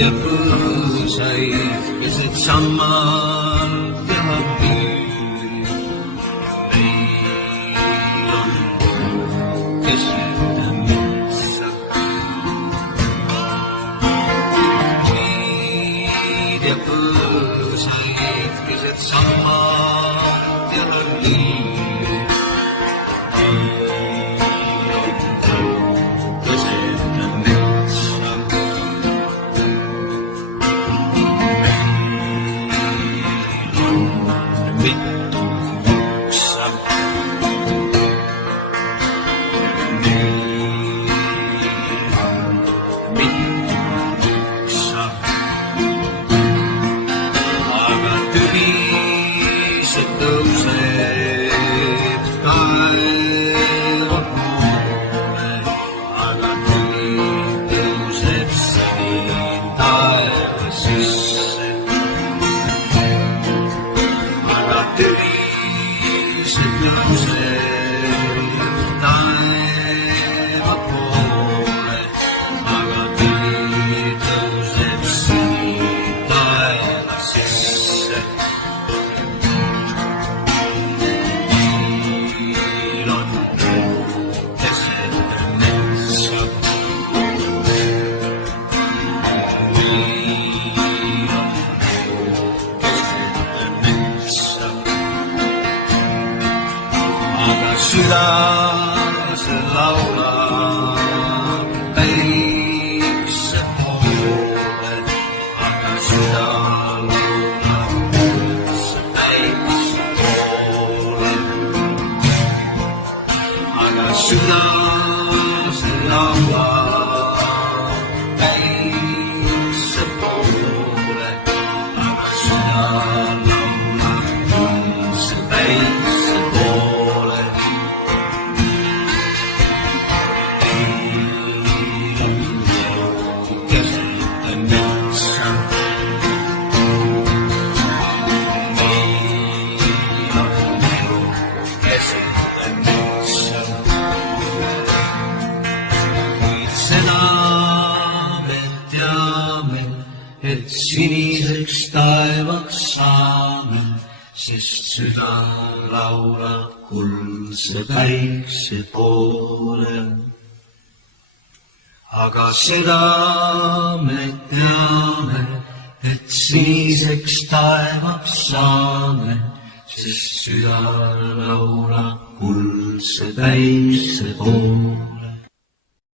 ja põõsaid keset sammal teha pilli. Meil on keset metsa puid ja põõsaid keset sammal teha lilli. Südase laulab päikse poole, aga süda laulab päikse poole. Aga südase laulab päikse poole, aga süda laulab päikse poole. Et siniseks taevaks saame, sest süda laulab kuldse päikse poole. Aga seda me teame, et siniseks taevaks saame, sest süda laulab kuldse päikse poole.